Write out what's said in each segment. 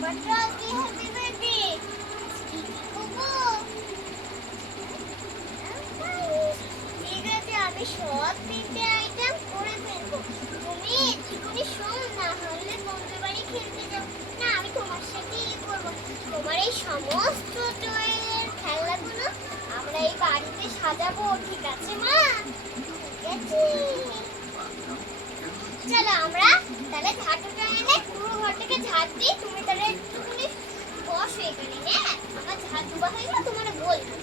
আমি সব 3টে আইটেম করে ফেলবো। তুমি একটুখানি শোনো, না হলে বন্ধুর বাড়ি খেলতে যাও না। আমি তোমার সাথেই করবো। তোমার এই সমস্ত টয়ের খেলনাগুলো আমরা এই বাড়িতে সাজাবো, ঠিক আছে মা? ঠিক আছে, চলো আমরা তাহলে ঝাঁটুটা এনে পুরো ঘরটাকে ঝাঁট দিই। তুমি তাহলে একটুখানি বসো এখানে, হ্যাঁ? আমার ঝাঁট দেওয়া হয়ে গেলে তোমার বলবো।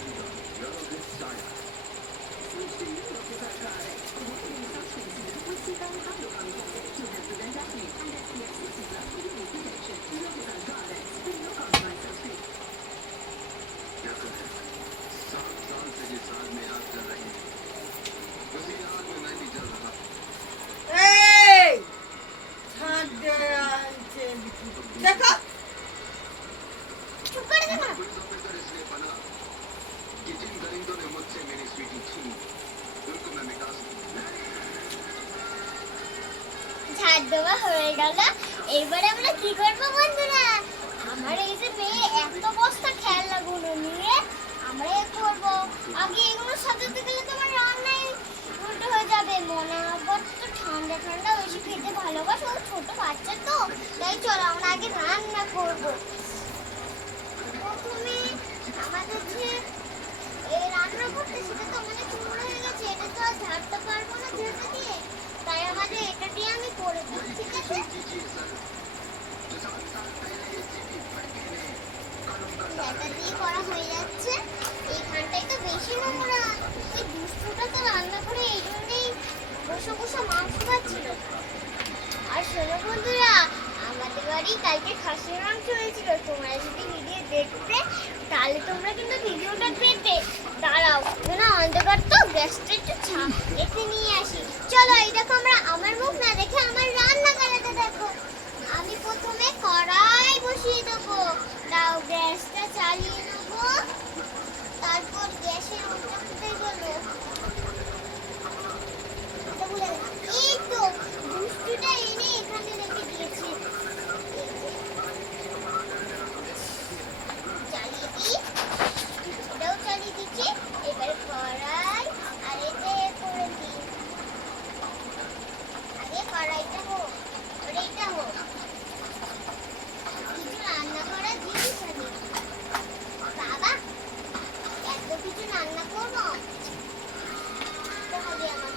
ঝাড় দেওয়া হয়ে গেল। এবারে আমরা কি করবো বন্ধুরা? আমার এই যে মেয়ে এত বস্তা খেলনাগুলো নিয়ে আমরা করবো। আগে এগুলো সাজাতে গেলে তোমার রান্নাই উল্টো হয়ে যাবে। মনে আবার তো ঠান্ডা ঠান্ডা বেশি খেতে ভালোবাসো, ছোট বাচ্চা তো, তাই চলো আমরা আগে রান্না করবো। প্রথমে আমাদের যে এই রান্না করতে সেটা তো অনেক চুমড়ো হয়ে গেছে, এটা তো আর ঝাড়তে পারবো না যেটা দিয়ে, তাই আমাদের এটা দিয়ে আমি করে দিই, ঠিক আছে? এটা দিয়ে করা হয়ে যাচ্ছে। এইখানটাই তো বেশি নোংরা। এই দুষ্টুটা তো রান্না করে এই জন্যই বসে বসে মাংস খাচ্ছিল। আর শোনো বন্ধুরা, আমাদের বাড়ি কালকে খাসির মাংস হয়েছিল। তোমরা যদি ভিডিও দেখতে তাহলে তোমরা কিন্তু ভিডিওটা পেতে। দাঁড়াও না, অন্ধকার তো, গ্যাসটা একটু এতে নিয়ে আসি। চলো, এই দেখো আমরা আমার মুখ না দেখে আমার রান্না করাতে দেখো। আমি প্রথমে কড়াই বসিয়ে দেবো, তাও গ্যাসটা চালিয়ে নেবো। তারপর গ্যাসের ওটা ফুটে গেল, এই তো দুষ্টুটা এনে এখানে রেখে দিয়েছি। চালিয়ে দিই, এটাও চালিয়ে দিচ্ছি। এবার কড়াই আর এটা করে দিই। আগে কড়াইটা হোক, এইটা হোক, কিছু রান্না করার জিনিস আছে। বাবা, এত কিছু রান্না করবো তাহলে আমার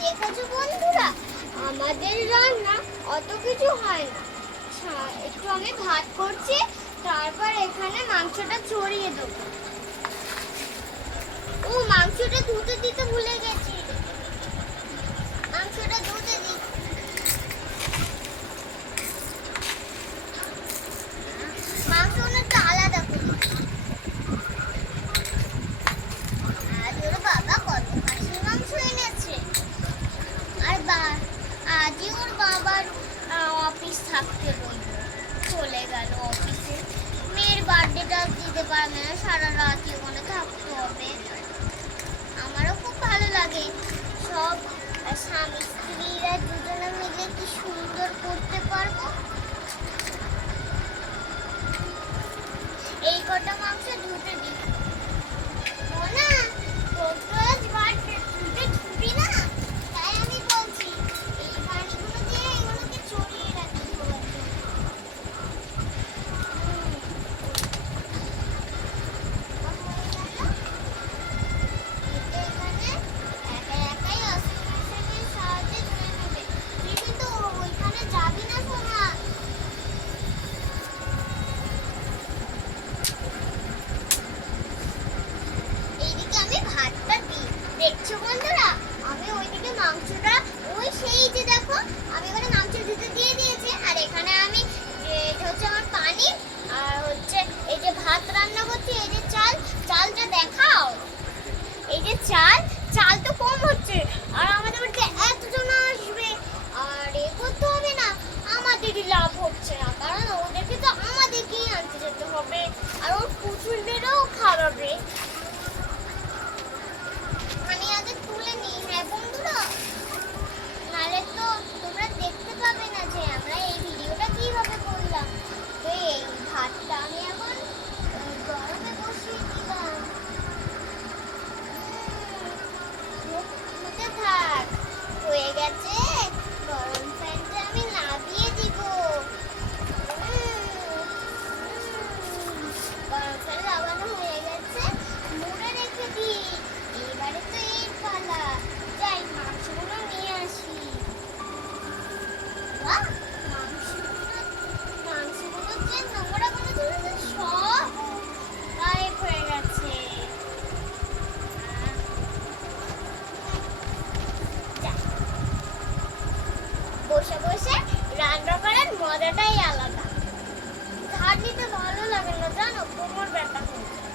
দেখেছো বন্ধুরা, আমাদের রান্না অত কিছু হয় না। একটু আমি ভাত করছি, তারপর এখানে মাংসটা ছড়িয়ে দেবো। ও, মাংসটা ধুতে দিতে ভুলে গেছি। মাংসটা ধুতে দিই। মাংস অনেকটা আলাদা করি। বাবা কত খাসির মাংস এনেছে। আর আজই ওর বাবার অফিস থাকতে বলল, চলে গেল অফিসে। মেয়ের বার্থডেটা দিতে পারবে না, সারা রাত ওখানে থাকতে হবে। আমারও খুব ভালো লাগে, সব স্বামী স্ত্রীরা দুজনে মিলে কি সুন্দর করতে পারবো। এই কটা মাংস ধুতে দিই না, রোজ রোজ বার্থডে ধুতে ছুটি না, তাই আমি বলছি এই পানিগুলো দিয়ে এগুলোকে ছড়িয়ে রাখি। এখানে একা একাই অস্ত্রের সাহায্যে বাবা, মাংসগুলোর যে নোংরাগুলো ছিল সে সব গায়েব হয়ে গেছে। বসে বসে রান্না করার মজাটাই আলাদা। ঝাড় দিতে ভালো লাগে না জানো, কোমর ব্যথা হয়ে যায়।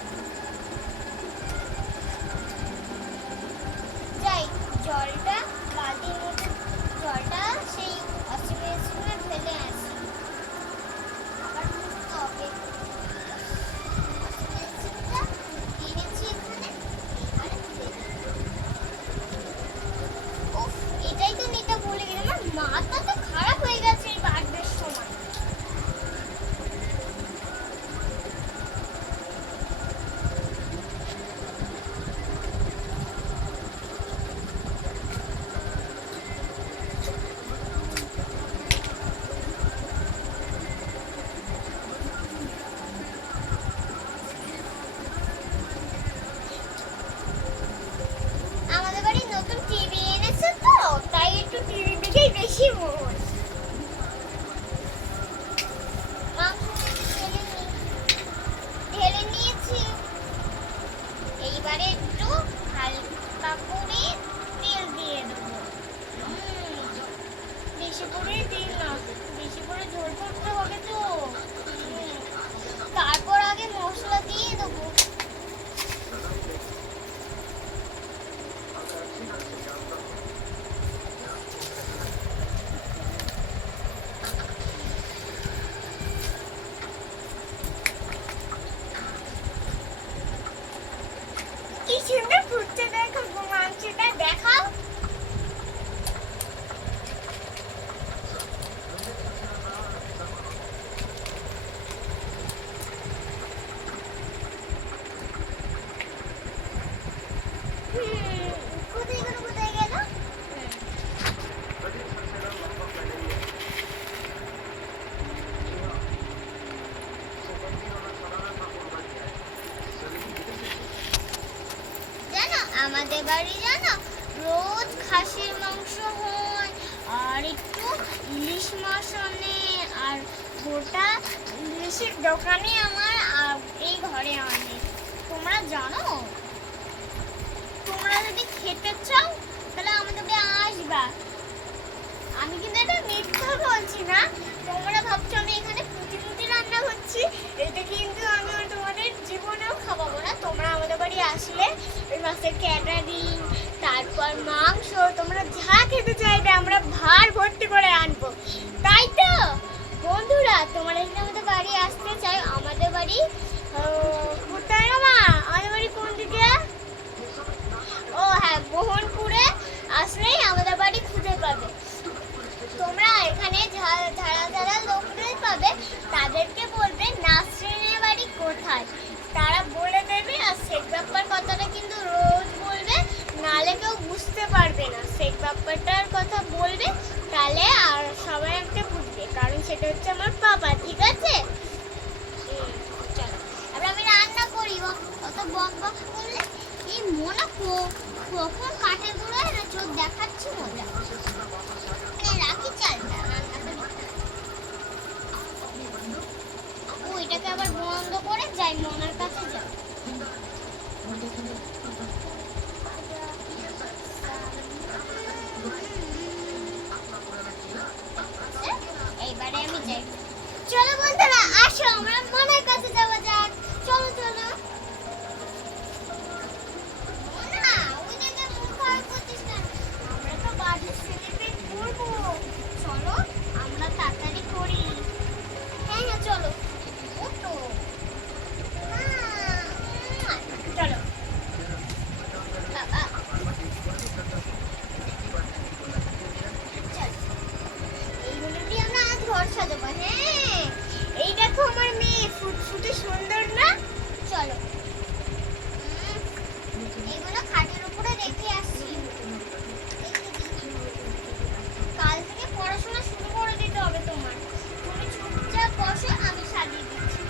যাই জলটা বালতির মধ্যে, জলটা সেই ওয়াশিং মেশিনে ফেলে আসি। আবার ধুতে হবে। ওয়াশিং মেশিনটা কিনেছি এখানে, এখানে ধুয়ে দিই। উফ, এটাই তো নিতে ভুলে গেলাম। আমার মাথা তো খারাপ হয়ে গেছে এই বার্থডের সময়। আমাদের বাড়ি নতুন টিভি এনেছে তো, তাই একটু টিভি দিকেই বেশি মন। মাংস ঢেলে নিয়েছি। এইবারে একটু হালকা করে তেল দিয়ে দেবো। বেশি করে দিন না, বেশি করে ঝোল করতে হবে তো। তারপর আগে মশলা দিয়ে দেবো। কি সুন্দর ফুটছে দেখো, মাংসটা দেখাও। কোথায় গেল? জানো আমাদের বাড়ি জানো রোজ খাসির মাংস হয়, আর একটু ইলিশ মাছ আনে, আর গোটা ইলিশের দোকানে আমার এই ঘরে আনে। তোমরা জানো? তোমরা যদি খেতে চাও তাহলে আমাদের বাড়ি আসবা। আমি কিন্তু এটা মিথ্যা বলছি না। তোমরা ভাবছো আমি এখানে পুঁটি রান্না করছি, এটা কিন্তু আমি তোমাদের জীবনেও খাওয়াবো না। তোমরা আমাদের বাড়ি আসলে ওই মাছের ক্যাটারিং, তারপর মাংস, তোমরা যা খেতে চাইবে আমরা ভার ভর্তি করে আনবো, তাই তো বন্ধুরা? তোমরা যদি আমাদের বাড়ি আসতে চাই, আমাদের বাড়ি কোথায় মা? আমাদের বাড়ি কোন দিকে? ও হ্যাঁ, মোহনপুরে আসলেই আমাদের বাড়ি খুঁজে পাবে। তোমরা এখানে যারা লোকদের পাবে তাদেরকে বলবে নাসরিনের বাড়ি কোথায়, তারা বলে দেবে। আর শেখ বাপ্পার কথাটা কিন্তু রোজ বলবে, নালে কেউ বুঝতে পারবে না। শেখ বাপ্পাটার কথা বলবে, তাহলে আর সবাই একটা বুঝবে, কারণ সেটা হচ্ছে আমার বাবা। ঠিক আছে? চলো এবার আমি রান্না করি। অত বক বক করলে এই মনে কখন কাঠের গুঁড়োয় না চোখ দেখাচ্ছি মজা। রাখি চালটা রান্না করি। ও এটাকে আবার বন্ধ করে যাই, মনার কাছে যাই। এইবারে আমি যাই। চলো বন্ধুরা আসো, আমরা মনার কাছে যাওয়া যাক। চলো চলো। মনা, ওই জায়গায় মুখ খারাপ করছিস না, আমরা তো বাড়ির সেলিব্রেট করবো। চলো আমরা তাড়াতাড়ি করি। হ্যাঁ হ্যাঁ চলো। ওঠো চলো বাবা। এইগুলো দিয়ে আমরা আজ ঘর সাজাবো। হ্যাঁ, এই দেখো আমার মেয়ে ফুটফুটে সুন্দর না? চলো এগুলো খাটের উপরে রেখে আসছি। কাল থেকে পড়াশোনা শুরু করে দিতে হবে তোমার। তুমি চুপচাপ বসে, আমি সাজিয়ে দিচ্ছি।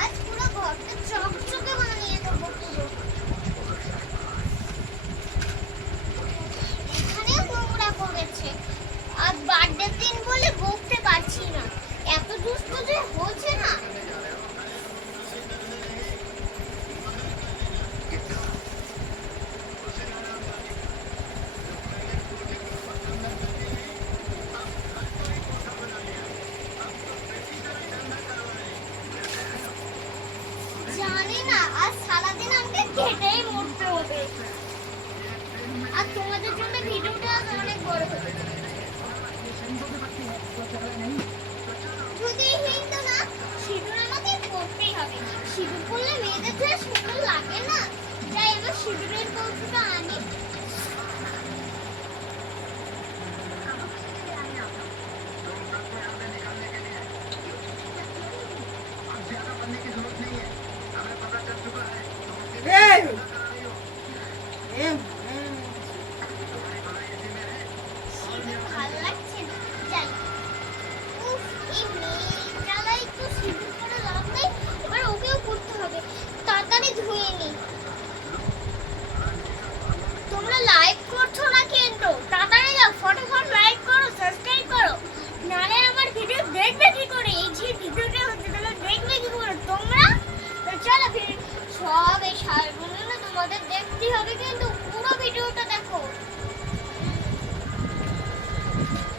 আজ পুরো ঘরটা চকচকে বানিয়ে দেবো পুরো। এখানেও নোংরা পড়েছে। আর সারাদিন আমাকে খেটেই মরতে হবে। আর তোমাদের জন্য ভিডিওটা অনেক বড় হবে। যদি হিন্দু না সিঁদুর আমাকে পরতেই হবে। সিঁদুর পরলে মেয়েদের যে সুন্দর লাগে না। যাই এবার সিঁদুরের কৌটোটা আনি। সিঁদুর ভালো লাগছে না। যাই উফ, এই মেয়েটালাই তো সিঁদুর পরে লাভ নেই। এবার ওকেও পরতে হবে। তাড়াতাড়ি ধুয়ে নি। তোমরা লাইক করছো না কিন্তু, তাড়াতাড়ি যাও, ফটাফট লাইক করো, সাবস্ক্রাইব করো। নালে আমার ভিডিও দেখবে কি করে? এই যে ভিডিওটা হচ্ছে তাহলে দেখবে কি করে তোমরা? তো চলো সব এই সারগুলো না তোমাদের দেখতে হবে, কিন্তু পুরো ভিডিওটা দেখো।